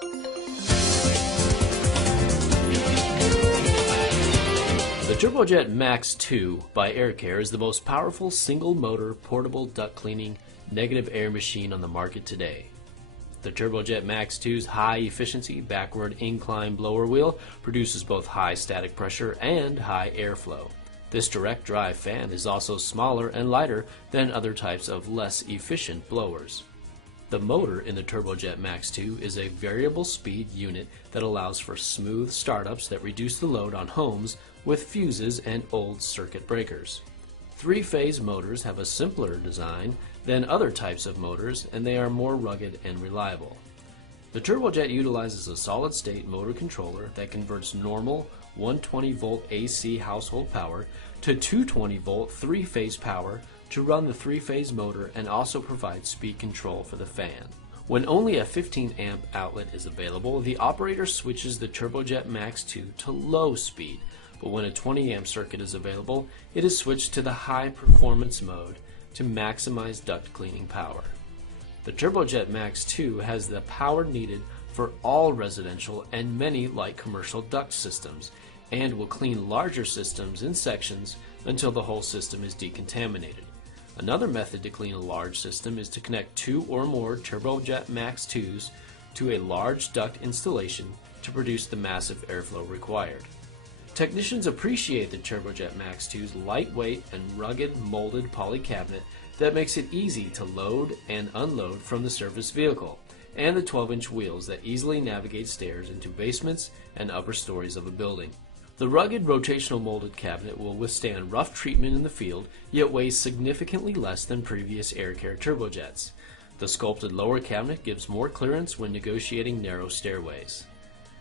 The Turbojet Max 2 by AirCare is the most powerful single-motor portable duct cleaning negative air machine on the market today. The Turbojet Max 2's high-efficiency backward incline blower wheel produces both high static pressure and high airflow. This direct drive fan is also smaller and lighter than other types of less efficient blowers. The motor in the Turbojet Max 2 is a variable speed unit that allows for smooth startups that reduce the load on homes with fuses and old circuit breakers. Three-phase motors have a simpler design than other types of motors, and they are more rugged and reliable. The Turbojet utilizes a solid-state motor controller that converts normal 120-volt AC household power to 220-volt three-phase power to run the three-phase motor, and also provides speed control for the fan. When only a 15-amp outlet is available, the operator switches the Turbojet Max 2 to low speed, but when a 20-amp circuit is available, it is switched to the high-performance mode to maximize duct cleaning power. The Turbojet Max 2 has the power needed for all residential and many light commercial duct systems, and will clean larger systems in sections until the whole system is decontaminated. Another method to clean a large system is to connect two or more Turbojet Max 2s to a large duct installation to produce the massive airflow required. Technicians appreciate the Turbojet Max 2's lightweight and rugged molded poly cabinet that makes it easy to load and unload from the service vehicle, and the 12-inch wheels that easily navigate stairs into basements and upper stories of a building. The rugged rotational molded cabinet will withstand rough treatment in the field, yet weighs significantly less than previous AirCare Turbojets. The sculpted lower cabinet gives more clearance when negotiating narrow stairways.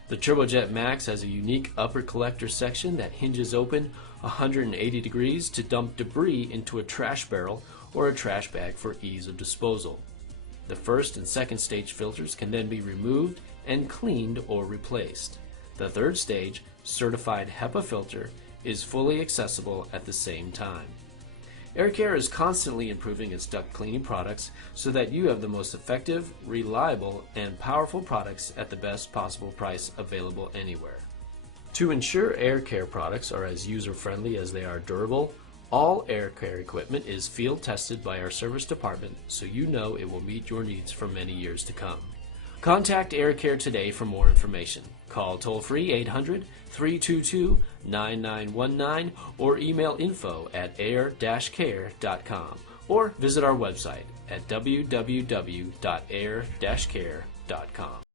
The Turbojet Max has a unique upper collector section that hinges open 180 degrees to dump debris into a trash barrel or a trash bag for ease of disposal. The first and second stage filters can then be removed and cleaned or replaced. The third stage, certified HEPA filter, is fully accessible at the same time. AirCare is constantly improving its duct cleaning products so that you have the most effective, reliable, and powerful products at the best possible price available anywhere. To ensure AirCare products are as user-friendly as they are durable, all AirCare equipment is field tested by our service department, so you know it will meet your needs for many years to come. Contact AirCare today for more information. Call toll-free 800-322-9919 or email info@air-care.com, or visit our website at www.air-care.com.